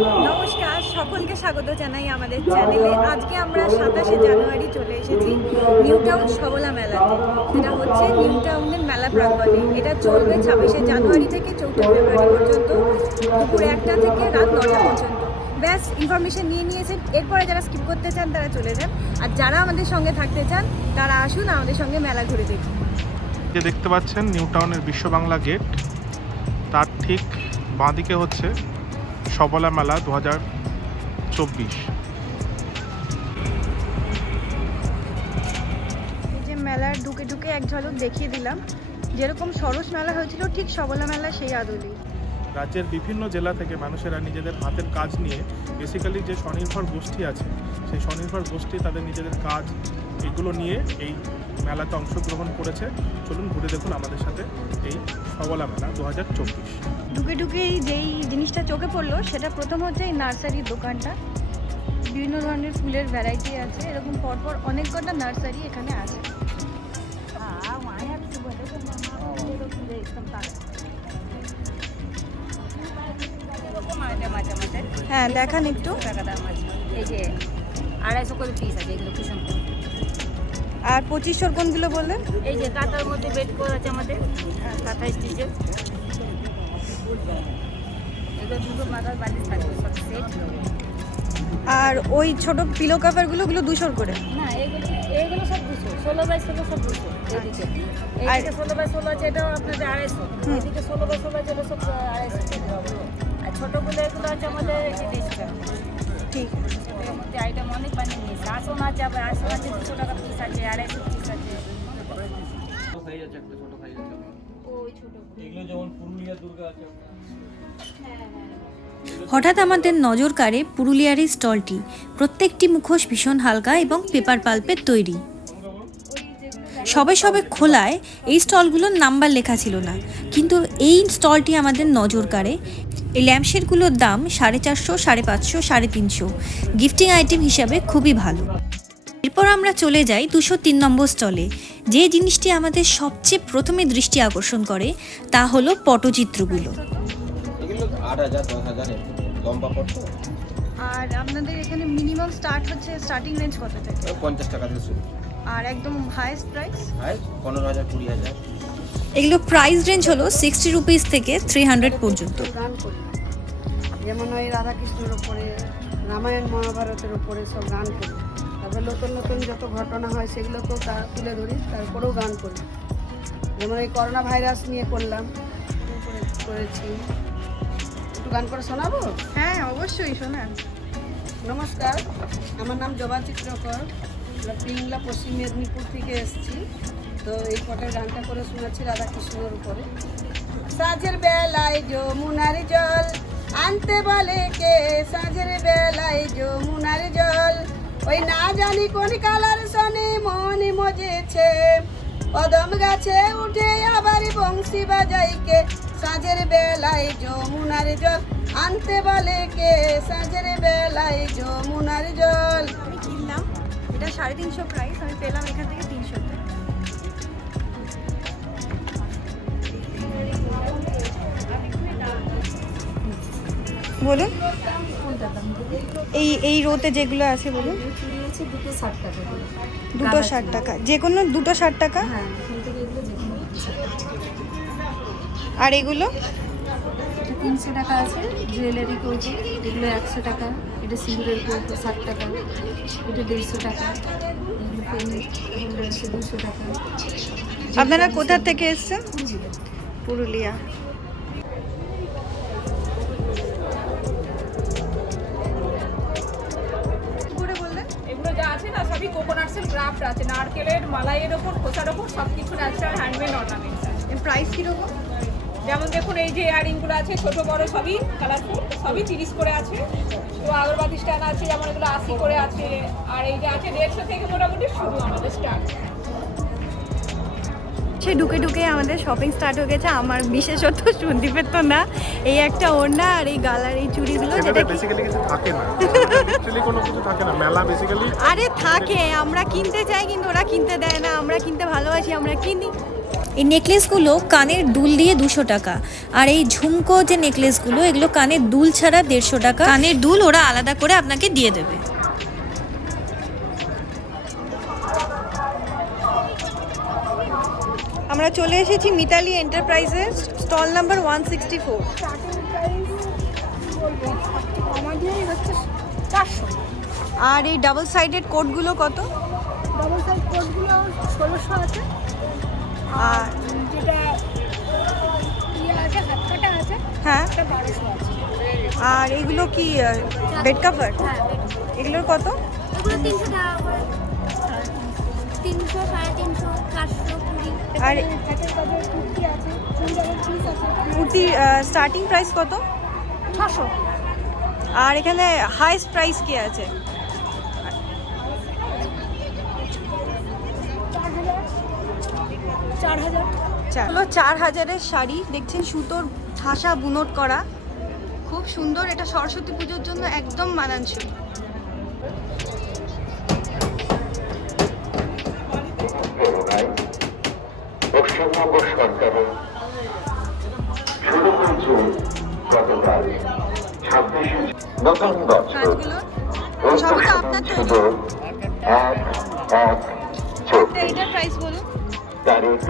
নমস্কার, সকলকে স্বাগত জানাই আমাদের চ্যানেলে। আজকে আমরা 27শে জানুয়ারি চলে এসেছি নিউ টাউন সবলা মেলাতে, যেটা হচ্ছে নিউ টাউনের মেলা প্রাঙ্গণে। এটা চলবে 26শে জানুয়ারি থেকে 4 ফেব্রুয়ারি পর্যন্ত, দুপুর 1টা থেকে রাত 9টা পর্যন্ত। ব্যাস ইনফরমেশন নিয়ে নিয়েছেন। এরপরে যারা স্কিপ করতে চান তারা চলে যান, আর যারা আমাদের সঙ্গে থাকতে চান তারা আসুন আমাদের সঙ্গে মেলা ঘুরে দেখুন। যে দেখতে পাচ্ছেন নিউ টাউনের বিশ্ব বাংলা গেট, তার ঠিক বাঁদিকে হচ্ছে সবলা মেলা 2024। এই যে মেলার ঢুকে ঢুকে এক ঝলক দেখিয়ে দিলাম, যেরকম সরস মেলা হয়েছিল ঠিক সবলা মেলা সেই আদলেই। রাজ্যের বিভিন্ন জেলা থেকে মানুষেরা নিজেদের হাতের কাজ নিয়ে, বেসিক্যালি যে স্বনির্ভর গোষ্ঠী আছে সেই স্বনির্ভর গোষ্ঠী তাদের নিজেদের কাজ এগুলো নিয়ে এই মেলাতে অংশগ্রহণ করেছে। চলুন ঘুরে দেখুন আমাদের সাথে এই সবলা মেলা 2024। ঢুকে ঢুকেই যেই জিনিসটা চোখে পড়লো সেটা প্রথম হচ্ছে এই নার্সারির দোকানটা। বিভিন্ন ধরনের ফুলের ভ্যারাইটি আছে, এরকম পরপর অনেক কটা নার্সারি এখানে আছে। হ্যাঁ দেখান একটু। এই যে 250 করে পিস আছে এগুলো কুসুম। আর 2500 কোনগুলো বললেন? এই যে কাঁথার মধ্যে বেড করা আছে আমাদের, কাঁথা স্টিচের। এগুলো দুটো মাথার বালিশ থাকবে সব সেট। আর ওই ছোট পিলো কাভারগুলো 200 করে? না এগুলো সব 200, 16x16 সব 200। এদিকে এইদিকে 16x16 আছে, এটাও আপনাদের 250। এদিকে 16x16 আছে, এটা সব 250। আর ছোটোগুলো এগুলো আছে আমাদের 150 টাকা। ঠিক। এর মধ্যে আইটেম অনেক বানিয়ে নিয়েছে। আসন আছে, আবার আসন আছে 200 টাকা পিস আছে, 250 পিস আছে। সাইজ আছে, একটা ছোট সাইজ আছে। ওই ছোট এগুলো যেমন পুরুলিয়া দুর্গা আছে। হঠাৎ আমাদের নজর কাড়ে পুরুলিয়ার এই স্টলটি। প্রত্যেকটি মুখোশ ভীষণ হালকা এবং পেপার পাল্পের তৈরি। সবে সবে খোলায় এই স্টলগুলোর নাম্বার লেখা ছিল না, কিন্তু এই স্টলটি আমাদের নজর কাড়ে। এই ল্যাম্পশেডগুলোর দাম 450, 550, 350। গিফটিং আইটেম হিসাবে খুবই ভালো। এরপর আমরা চলে যাই 203 নম্বর স্টলে। যে জিনিসটি আমাদের সবচেয়ে প্রথমে দৃষ্টি আকর্ষণ করে তা হলো পটচিত্রগুলো। এগুলো 8000, 10000 লম্বা পড়তো। আর আপনাদের এখানে মিনিমাম স্টার্টিং রেঞ্জ কত থেকে? 50 টাকা থেকে শুরু। আর একদম হাইয়েস্ট প্রাইস? হাই 15000, 20000। এগুলো প্রাইস রেঞ্জ হলো 60 রুপিস থেকে 300 পর্যন্ত। গান করি, যেমন ওই রাধাকৃষ্ণের ওপরে, রামায়ণ মহাভারতের ওপরে সব গান করি। তারপরে নতুন নতুন যত ঘটনা হয় সেগুলোকেও তুলে ধরি, তারপরেও গান করি। যেমন এই করোনা ভাইরাস নিয়ে করলাম, করেছি। একটু গান করে শোনাবো? হ্যাঁ অবশ্যই, শোনান। নমস্কার, আমার নাম জবা চিত্রকর, আমরা পিংলা পশ্চিম মেদিনীপুর থেকে এসেছি। তো এই পটের গানটা করে শোনাচ্ছি রাধাকৃষ্ণের উপরে। সাঁঝের বেলায় যমুনার জল আনতে বলে কে, সাঁঝের বেলায় যমুনার জল, ওই না জানি কোন কালার সনে মন মজেছে, কদম গাছে উঠে আবার বংশী বাজাই কে, সাঁঝের বেলায় যমুনার জল আনতে বলে কে, সাঁঝের বেলায় যমুনার জল। আমি কিনলাম, এটা 350 প্রাইস, আমি পেলাম এখান থেকে 300 টাকা। বলুন এই রোতে যেগুলো আছে বলুন। চুড়ি আছে দুটো 60 টাকা করে। দুটো 60 টাকা, যে কোনো দুটো 60 টাকা। হ্যাঁ এখান থেকে এগুলো যে কোনো 60 টাকা। আর এগুলো? এটা 300 টাকা আছে জুয়েলারি কৌটো, এগুলো 100 টাকা। এটা সিঁদুরের কৌটো 60 টাকা, এটা 150 টাকা। এগুলো পেন হোল্ডার আছে 200 টাকা। আপনারা কোথা থেকে এসেছেন? পুরুলিয়া। এগুলো যা আছে না সবই কোকোনাটসের ক্রাফট আছে, নারকেলের মালাইয়ের ওপর, খোসার ওপর সব কিছু ন্যাচারাল হ্যান্ডমেড অর্নামেন্টস আছে। এর প্রাইস কীরকম? যেমন দেখুন এই যে ইয়ারিংগুলো আছে ছোট বড় সবই কালারফুল, সবই 30 করে আছে। তো আগরবাতি স্ট্যান্ড আছে যেমন এগুলো 80 করে আছে। আর এই যে আছে 150 থেকে মোটামুটি শুরু আমাদের স্টার্ট। সে ঢুকে ঢুকে আমাদের শপিং স্টার্ট হয়ে গেছে। আমার বিশেষত সন্দীপের তো না, এই একটা ওড়না আর এই গালার এই চুড়িগুলো, যেটা বেসিক্যালি কিছু থাকে না, অ্যাকচুয়ালি কোনো কিছু থাকে না। মেলা বেসিক্যালি আরে থাকে, আমরা কিনতে চাই কিন্তু ওরা কিনতে দেয় না, আমরা কিনতে ভালোবাসি, আমরা কিনি। এই নেকলেসগুলো কানের দুল দিয়ে 200 টাকা, আর এই ঝুমকো যে নেকলেসগুলো এগুলো কানের দুল ছাড়া 150 টাকা। কানের দুল ওরা আলাদা করে আপনাকে দিয়ে দেবে। আমরা চলে এসেছি মিতালি এন্টারপ্রাইজের স্টল নাম্বার 164। আমাদের হচ্ছে 400, আর এই ডাবল সাইডেড কোটগুলো কত? ডবল সাইজ কোটগুলো 1600 আছে, আর যেটা আছে হাত কাটা আছে হ্যাঁ, এটা 1200 আছে। আর এগুলো কি বেড কভার? হ্যাঁ, এগুলোর কত? এগুলো 300 টাকা করে, 300, 350, 400, 20। আর হাতের কাজের কুর্তি আছে, চুড়িদারের পিস আছে, কুর্তির স্টার্টিং প্রাইস কত? 600। আর এখানে হাইস্ট প্রাইস কি আছে? 4000। হলো 4000-এর শাড়ি দেখছেন, সুতোর ঠাসা বুনট করা, খুব সুন্দর। এটা সরস্বতী পুজোর জন্য একদম মানানসই। পশ্চিমবঙ্গ সরকারের শুরু করেছে গতকাল 26 নতুন বছর। কাজগুলো সবই তো আপনার তৈরি। ছিল 1/1/14 এইটার প্রাইস বলুন। তারিখ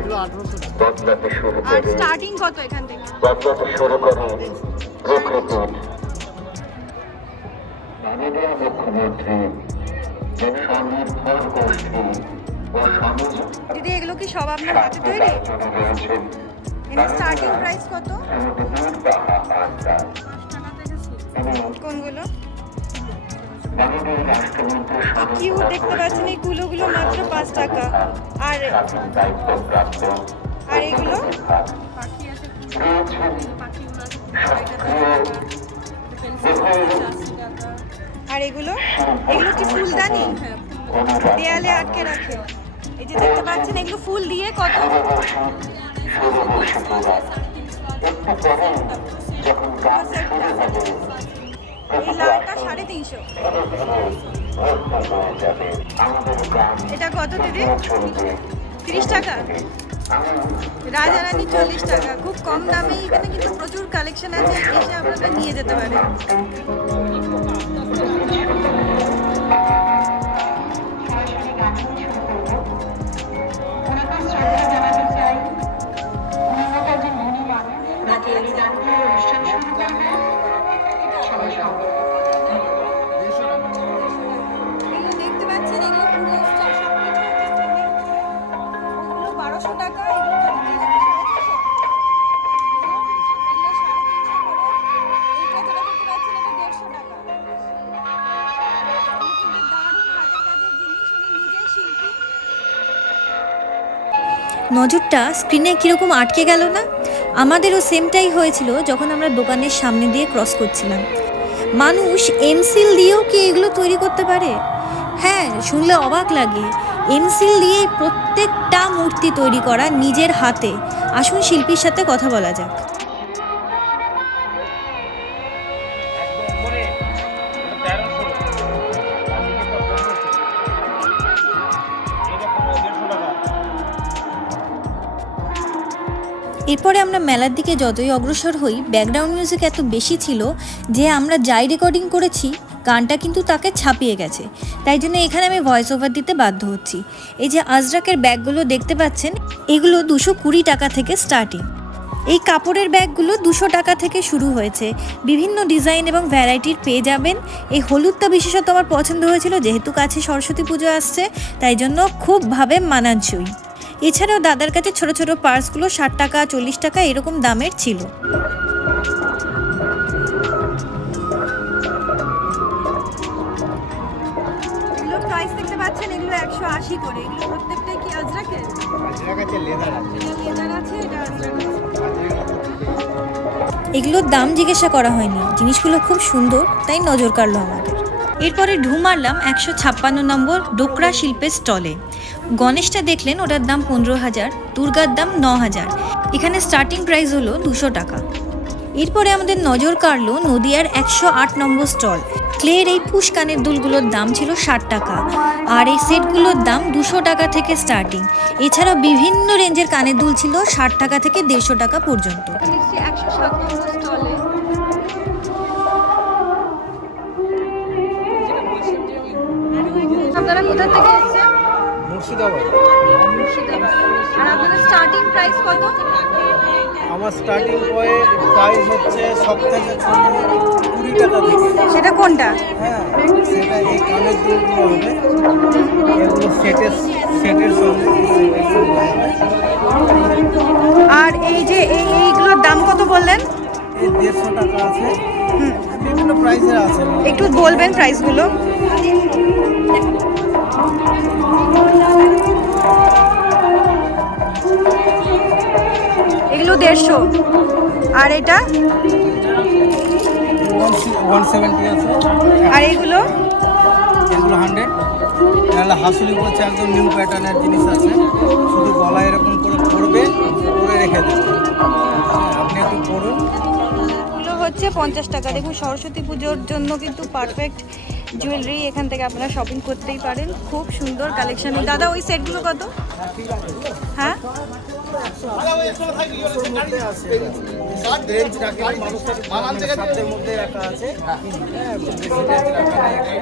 বদলাতে শুরু আর করে স্টার্টিং কত এখান থেকে? বদলাতে শুরু করে প্রকৃতির। মাননীয় মুখ্যমন্ত্রী স্বনির্ভর গোষ্ঠী ও সমাজ দিদি এগুলো কি সব আপনার হাতে তৈরি? আয়োজনে রয়েছেন এর স্টার্টিং প্রাইস কত? কোনগুলো? মাননীয় রাষ্ট্রমন্ত্রী কিউট দেখতে পাচ্ছেন, এই কুলোগুলো মাত্র 5 টাকা। আর দায়িত্বপ্রাপ্ত আর এগুলো রয়েছেন সক্রিয় আর এগুলো এগুলো কি ফুলদানি দেয়ালে আটকে রাখে? এই যে দেখতে পাচ্ছেন এগুলো ফুল দিয়ে কত? একটু পরে যখন গান শুরু হবে এই লালটা 350। আমাদের গান এটা কত দিদি? চলবে 30 টাকা। রাজারানী 40 টাকা। খুব কম দামে এখানে কিন্তু প্রচুর কালেকশন আছে, এসে আপনারা নিয়ে যেতে পারেন। এগুলো দেখতে পাচ্ছেন, এগুলো পুরো স্টার সবকিছু হচ্ছে ট্রেন্ডিং। ওগুলো 1200 টাকা, এগুলো কত করে? 350। এগুলো 350 করে। এইটা যেটা দেখতে পাচ্ছেন এটা 150 টাকা। এগুলো কিন্তু দারুণ হাতের কাজের জিনিস, উনি নিজেই শিল্পী। নজরটা স্ক্রিনে কীরকম আটকে গেল না? আমাদেরও সেমটাই হয়েছিল যখন আমরা দোকানের সামনে দিয়ে ক্রস করছিলাম। মানুষ এমসিল দিয়েও কি এগুলো তৈরি করতে পারে? হ্যাঁ, শুনলে অবাক লাগে। এমসিল দিয়ে প্রত্যেকটা মূর্তি তৈরি করা নিজের হাতে। আসুন শিল্পীর সাথে কথা বলা যাক। এরপরে আমরা মেলার দিকে যতই অগ্রসর হই, ব্যাকগ্রাউন্ড মিউজিক এত বেশি ছিল যে আমরা যাই রেকর্ডিং করেছি গানটা কিন্তু তাকে ছাপিয়ে গেছে। তাই জন্য এখানে আমি ভয়েস ওভার দিতে বাধ্য হচ্ছি। এই যে আজরাকের ব্যাগগুলো দেখতে পাচ্ছেন, এগুলো 220 টাকা থেকে স্টার্টিং। এই কাপড়ের ব্যাগগুলো 200 টাকা থেকে শুরু হয়েছে। বিভিন্ন ডিজাইন এবং ভ্যারাইটির পেয়ে যাবেন। এই হলুদটা বিশেষত আমার পছন্দ হয়েছিল, যেহেতু কাছে সরস্বতী পুজো আসছে, তাই জন্য খুবভাবে মানানসই। এছাড়াও দাদার কাছে ছোট ছোট পার্সগুলো 60 টাকা 40 টাকা এরকম দামের ছিল। এগুলো প্রাইস দেখতে পাচ্ছেন, এগুলো 180 করে। এগুলো প্রত্যেকটাই কি আজরাকের? লেদার আছে, এটা আজরাকের। এগুলোর দাম জিজ্ঞাসা করা হয়নি, জিনিসগুলো খুব সুন্দর তাই নজর কাড়লো আমাদের। এরপরে ঢু মারলাম 156 নম্বর ডোকরা শিল্পের স্টলে। গণেশটা দেখলেন, ওটার দাম 15,000, দুর্গার দাম 9,000। এখানে স্টার্টিং প্রাইস হলো 200 টাকা। এরপরে আমাদের নজর কাড়লো নদিয়ার 108 নম্বর স্টল। ক্লের এই পুশ কানের দুলগুলোর দাম ছিল 60 টাকা, আর এই সেটগুলোর দাম 200 টাকা থেকে স্টার্টিং। এছাড়া বিভিন্ন রেঞ্জের কানের দুল ছিল 60 টাকা থেকে 150 টাকা পর্যন্ত। দেখছি 107 নম্বর স্টলে আপনারা কোথা থেকে এসেছেন? মুর্শিদাবাদ। মুর্শিদাবাদ। আর আপনাদের স্টার্টিং প্রাইস কত? আমার স্টার্টিং প্রাইস হচ্ছে সব থেকে ছোট 20 টাকা থেকে। সেটা কোনটা? হ্যাঁ, সেটা এই কানের দুলগুলো হবে, এগুলো সেটের সঙ্গে। আর এই যে এইগুলোর দাম কত বললেন? এই 150 টাকা আছে, বিভিন্ন প্রাইসের আছে। একটু বলবেন প্রাইসগুলো। এগুলো 150 আর এটা 170 আছে। আর এগুলো এগুলো 100। তাহলে হাসুলি বলছে একদম নিউ প্যাটার্নের জিনিস আছে, শুধু গলা এরকম করে পরবে, করে রেখে দেবে। আপনি একটু পরুন। এগুলো হচ্ছে 50 টাকা। দেখুন সরস্বতী পুজোর জন্য কিন্তু পারফেক্ট জুয়েলারি এখান থেকে আপনারা শপিং করতেই পারেন। খুব সুন্দর কালেকশন। দাদা ওই সেটগুলো কত? হ্যাঁ রেঞ্জ রাখা মানুষের সাধ্যের মধ্যে রাখা আছে। বেশি রেঞ্জ রাখা নেই এখানে।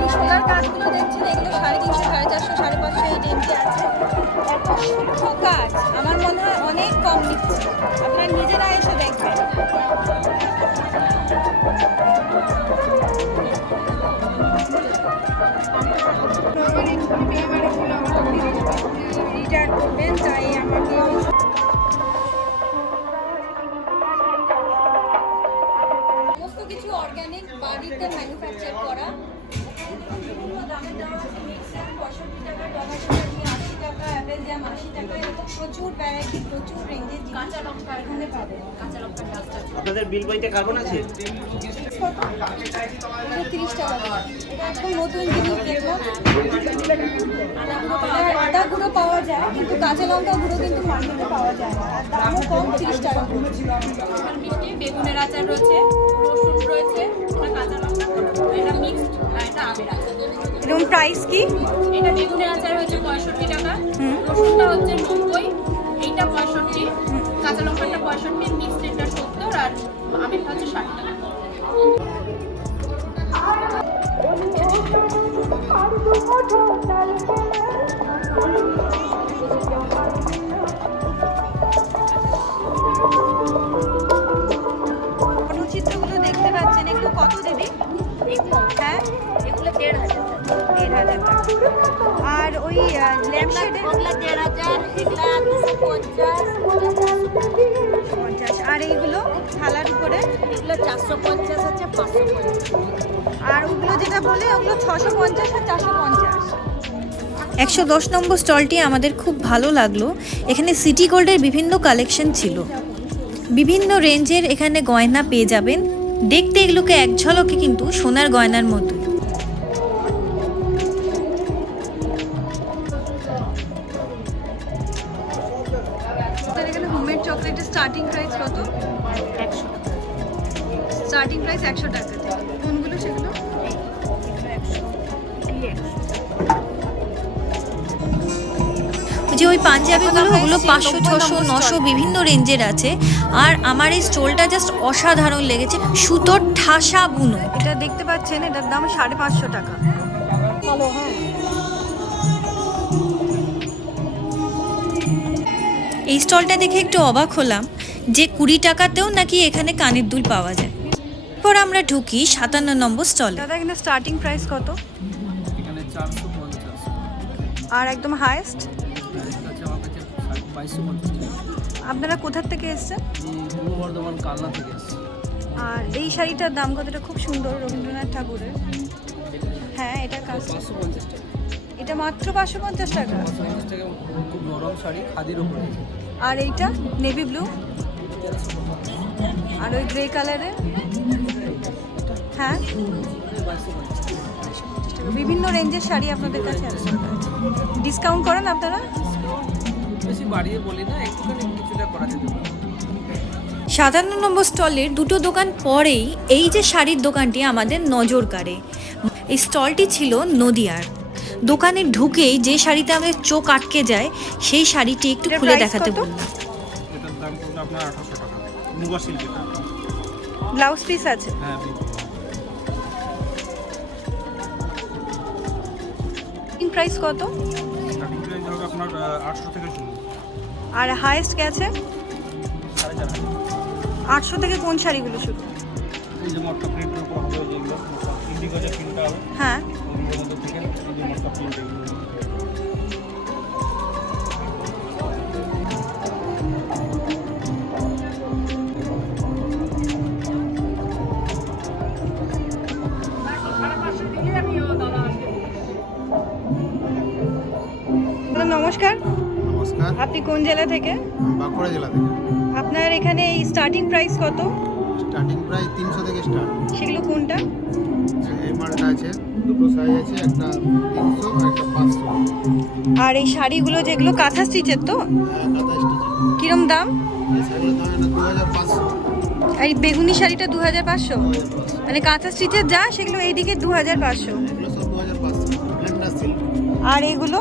এই সোলার কাজগুলো দেখছেন, এগুলো 350, 450, 550 এই রেঞ্জে আছে। এত সূক্ষ্ম কাজ, আমার মনে হয় অনেক কম নিচ্ছে। আপনারা নিজেরা এসে দেখবেন। রিটায়ার করবেন, তাই আমাকে সমস্ত কিছু অর্গানিক বাড়িতে ম্যানুফ্যাকচার করা। দামে দেওয়া আছে মিক্সার 65 টাকা, টমেটো 80 টাকা, অ্যাপেল জ্যাম 80 টাকা। এরকম প্রচুর ভ্যারাইটি, প্রচুর রেঞ্জের কাঁচা লঙ্কা এখানে পাবেন। কাঁচা লঙ্কা আপনাদের বিল বইতে কার্বন আছে? 30 টাকা। এটা একদম নতুন জিনিস দেখলাম। আদা গুঁড়ো পাওয়া যায়, কিন্তু কাঁচা লঙ্কা গুঁড়ো কিন্তু মার্কেটে পাওয়া যায় না। আর দামও কম, 30 টাকা। মিষ্টি বেগুনের আচার রয়েছে, রসুন রয়েছে, এটা কাঁচা লঙ্কা, এটা মিক্সড, আর এটা আমের আচার। এরকম প্রাইস কি? এটা বেগুনের আচার হচ্ছে 65 টাকা, রসুনটা হচ্ছে 90, এইটা 65, কাঁচা লঙ্কাটা 65, মিক্সড এটা 70, আর আমেরটা হচ্ছে 60 টাকা। পটচিত্রগুলো দেখতে পাচ্ছেন, এগুলো কত দিদি? হ্যাঁ এগুলো 1,500 টাকা। 1,500 টাকা। আর ওই ল্যাম্প শেডের ওগুলা 1,500, এগুলা 250, 50। আর এইগুলো থালার উপরে এগুলো 450 আছে, 550। আর ওগুলো যেটা বলে ওগুলো 650 আর 450। 110 নম্বর স্টলটি আমাদের খুব ভালো লাগলো। এখানে সিটি গোল্ডের বিভিন্ন কালেকশন ছিল, বিভিন্ন রেঞ্জের এখানে গয়না পেয়ে যাবেন। দেখতে এগুলোকে এক ঝলকে কিন্তু সোনার গয়নার মতো। এখানে হোমমেড চকলেটের স্টার্টিং প্রাইস কত? 100 টাকা। স্টার্টিং প্রাইস 100 টাকা থেকে। কোনগুলো সেগুলো? যে ওই পাঞ্জাবিগুলো ওগুলো 500, 600, 900 বিভিন্ন রেঞ্জের আছে। আর আমার এই স্টোলটা জাস্ট অসাধারণ লেগেছে, সুতোর ঠাসা বুনো। এটা দেখতে পাচ্ছেন, এটার দাম 550 টাকা। এই স্টলটা দেখে একটু অবাক হলাম যে 20 টাকাতেও নাকি এখানে কানের দুল পাওয়া যায়। এরপর আমরা ঢুকি 57 নম্বর স্টলে। দাদা এখানে স্টার্টিং প্রাইস কত? এখানে 450। আর একদম হাইয়েস্ট? আমার কাছে 2250 টাকা। আপনারা কোথা থেকে এসেছেন? পূর্ব বর্ধমান কালনা থেকে এসেছি। আর এই শাড়িটার দাম কতটা? খুব সুন্দর, রবীন্দ্রনাথ ঠাকুরের। হ্যাঁ, এটা কাজ। 550 টাকা। এটা মাত্র 550 টাকা। 550 টাকা, খুব নরম শাড়ি, খাদির উপরে। আর এইটা নেভি ব্লু, আর ওই গ্রে কালারের। হ্যাঁ, 2250 টাকা। বিভিন্ন রেঞ্জের শাড়ি আপনাদের কাছে আছে। ডিসকাউন্ট করেন আপনারা? বেশি বাড়িয়ে বলি না, একটুখানি কিছুটা করা যেতে পারে। 57 নম্বর স্টলের দুটো দোকান পরেই এই যে শাড়ির দোকানটি আমাদের নজর কাড়ে। এই স্টলটি ছিল নদিয়ার। দোকানে ঢুকেই যে শাড়িতে আমাদের চোখ আটকে যায় সেই শাড়িটি একটু এটার খুলে price দেখাতে কত? বললাম। এটার দাম পড়বে আপনার 1800 টাকা, মুগা সিল্ক এটা। ব্লাউজ পিস আছে। হ্যাঁ, প্রাইস কত? স্টার্টিং প্রাইস হবে আপনার 800 থেকে শুরু। আর হাইয়েস্ট গেছে 4500। 800 থেকে কোন শাড়িগুলো শুরু? এই যে মটকা প্রিন্টের উপর হবে যেগুলো ইন্ডিগো যে প্রিন্টটা হবে হ্যাঁ, ওগুলোর মধ্যে থেকে এই যে মটকা প্রিন্ট এগুলো। দাদা নমস্কার, নমস্কার, আপনি কোন জেলা থেকে? বাঁকুড়া জেলা থেকে। আপনার এখানে এই স্টার্টিং প্রাইস কত? স্টার্টিং প্রাইস 300 থেকে স্টার্ট। সেগুলো কোনটা? এই মালটা আছে, দুটো সাইজ আছে, একটা 300 আর একটা 500। আর এই শাড়িগুলো যেগুলো কাঁথা স্টিচের তো, কাঁথা স্টিচের। কিরম দাম? এই শাড়ির দাম এটা 2500। আর এই বেগুনি শাড়িটা 2500, 2500। মানে কাঁথা স্টিচের যা সেগুলো এইদিকে 2500। এগুলো সব 2500। Blender silk. আর এগুলো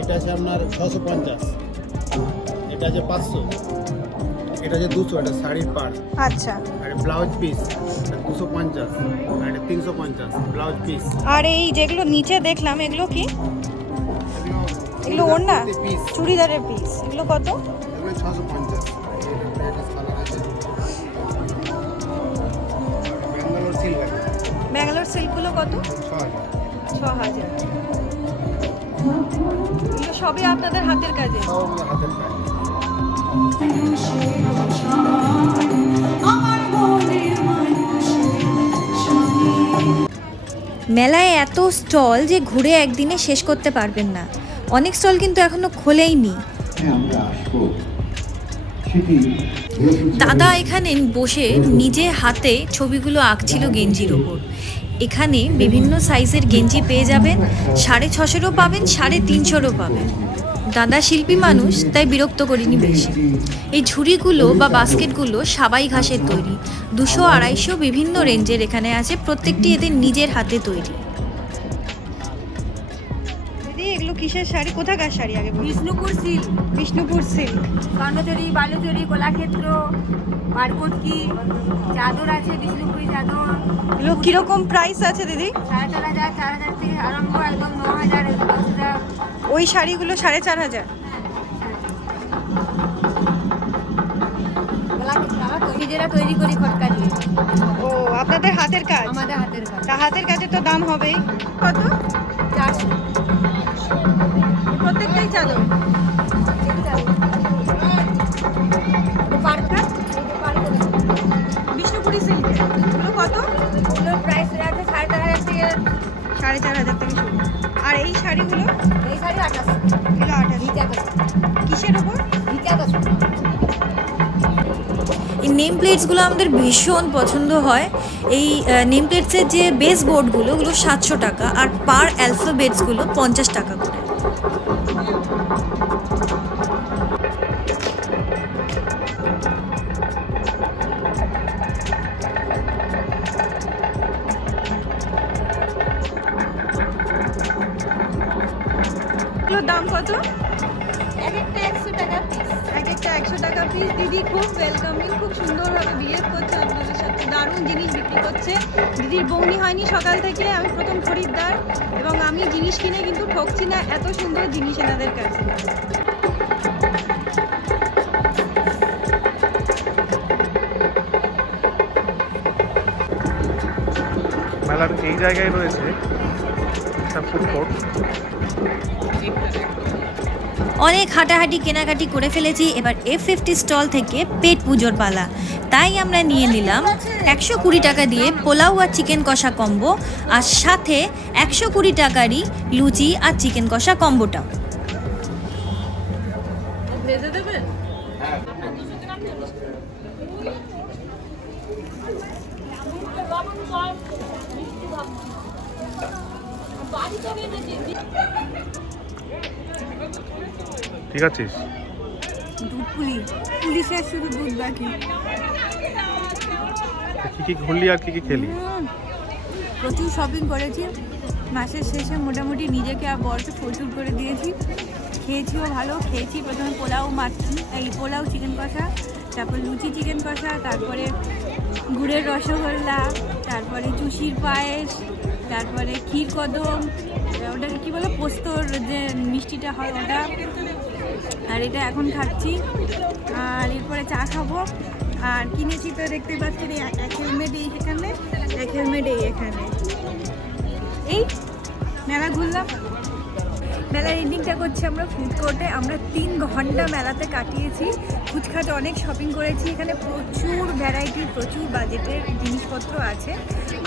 এটা আছে আপনার 650। এটা আছে 500। এটা আছে 200, এটা শাড়ির পাড়। আচ্ছা। আর ব্লাউজ পিস 250। আর এটা 350 ব্লাউজ পিস। আর এই যেগুলো নিচে দেখলাম এগুলো কি? এগুলো ওড়না? পিস। চুড়িদারের পিস। এগুলো কত? এগুলো 650। এটা কালার আছে। ব্যাঙ্গালোর সিল্ক আছে ব্যাঙ্গালোর সিল্কগুলো কত? 6000। 6000। এগুলো সবই আপনাদের হাতের কাজে? সব আমাদের হাতের কাজ। মেলায় এত স্টল যে ঘুরে একদিনে শেষ করতে পারবেন না। অনেক স্টল কিন্তু এখনো খোলেইনি। দাদা এখানে বসে নিজে হাতে ছবিগুলো আঁকছিল গেঞ্জির ওপর। এখানে বিভিন্ন সাইজের গেঞ্জি পেয়ে যাবেন, 650-ও পাবেন, 350-ও পাবেন। দাদা শিল্পী মানুষ, তাই বিরক্ত করিনি বেশি। এই ঝুড়িগুলো বা বাস্কেটগুলো সাবাই ঘাসের তৈরি। 200-250 বিভিন্ন রেঞ্জের এখানে আছে, প্রত্যেকটি এদের নিজের হাতে তৈরি। দিদি এগুলো কিসের শাড়ি? কোথাকার শাড়ি আগে বলুন? Bishnupur silk, Bishnupur silk. স্বর্ণচুরি, বালুচুরি, কলাক্ষেত্র, পাড়কটকি, চাদর আছে বিষ্ণুপুরি চাদর। এগুলো কিরকম প্রাইস আছে দিদি? 4500, 4000 থেকে আরম্ভ একদম 9000, 10000। ওই শাড়িগুলো 4500। নিজেরা তৈরি করি খটকা দিয়ে। ও, আপনাদের হাতের কাজ? আমাদের হাতের কাজ। তা হাতের কাজে তো দাম হবেই। কত? 400। প্রত্যেকটাই চাদর? Parker, Bishnupuri silk. এগুলো কত? এগুলোর প্রাইস আছে 4500 থেকে 4500 থেকে শুরু। আর এই শাড়িগুলো? এই শাড়ি 2800। এগুলো 2800। ভিটা কাজ, কিসের ওপর? ভিটা কাজ। এই নেম প্লেটসগুলো আমাদের ভীষণ পছন্দ হয়। এই নেম প্লেটসের যে বেস বোর্ডগুলো, ওগুলো 700 টাকা, আর পার অ্যালফাবেটসগুলো 50 টাকা করে। এগুলোর দাম কত? এক একটা 100 টাকা পিস। এক একটা 100 টাকা পিস। দিদি খুব ওয়েলকামিং, খুব সুন্দরভাবে বিহেভ করছে আপনাদের সাথে, দারুণ জিনিস বিক্রি করছে। দিদির বৌনি হয়নি সকাল থেকে, আমি প্রথম খরিদ্দার এবং আমি জিনিস কিনে কিন্তু ঠকছি না, এত সুন্দর জিনিস এনাদের কাছে। মেলার এই জায়গায় রয়েছে একটা ফুড কোর্ট। অনেক হাঁটাহাঁটি কেনাকাটি করে ফেলেছি, এবার F50 স্টল থেকে পেট পুজোর পালা। তাই আমরা নিয়ে নিলাম 120 টাকা দিয়ে পোলাও আর চিকেন কষা কম্বো, আর সাথে 120 টাকারই লুচি আর চিকেন কষা কম্বোটাও। ভেজে দেবেন? ঠিক আছিস? দুধ পুলিশের শুধু দুধ বাকি। কি কি ঘুরলি আর কি কি খেলি? প্রচুর শপিং করেছি, মাসের শেষে মোটামুটি নিজেকে আর বরকে প্রচুর করে দিয়েছি। খেয়েছিও ভালো, খেয়েছি প্রথমে পোলাও চিকেন কষা, তারপর লুচি চিকেন কষা, তারপরে গুড়ের রসগোল্লা, তারপরে চুষির পায়েস, তারপরে ক্ষীর কদম, ওটাকে কী বলে পোস্তর যে মিষ্টিটা হয় ওটা, আর এটা এখন খাচ্ছি। আর এরপরে চা খাবো। আর কিনেছি তো দেখতে পাচ্ছেন এক হেলমেট এখানে, এক হেলমেট এখানে। এই মেলা ঘুরলাম। মেলার এন্ডিংটা করছি আমরা ফুড কোর্টে। আমরা 3 ঘন্টা মেলাতে কাটিয়েছি, ফুচকাট অনেক শপিং করেছি। এখানে প্রচুর ভ্যারাইটি, প্রচুর বাজেটের জিনিসপত্র আছে।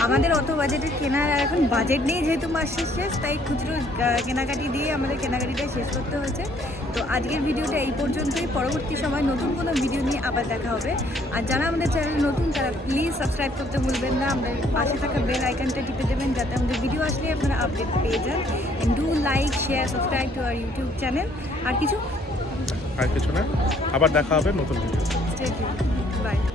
আমাদের অত বাজেটের কেনার আর এখন বাজেট নেই, যেহেতু মাসের শেষ, তাই খুচরো কেনাকাটি দিয়ে আমাদের কেনাকাটিটা শেষ করতে হচ্ছে। তো আজকের ভিডিওটা এই পর্যন্তই। পরবর্তী সময় নতুন কোনো ভিডিও নিয়ে আবার দেখা হবে। আর যারা আমাদের চ্যানেল নতুন তারা প্লিজ সাবস্ক্রাইব করতে ভুলবেন না। আমাদের পাশে থাকা বেল আইকনটা টিপে দেবেন যাতে আমাদের ভিডিও আসলে আপনারা আপডেট পেয়ে যান। And do like, share, subscribe to our YouTube channel. আর কিছু না, আবার দেখা হবে নতুন ভিডিও। Stay tuned, by.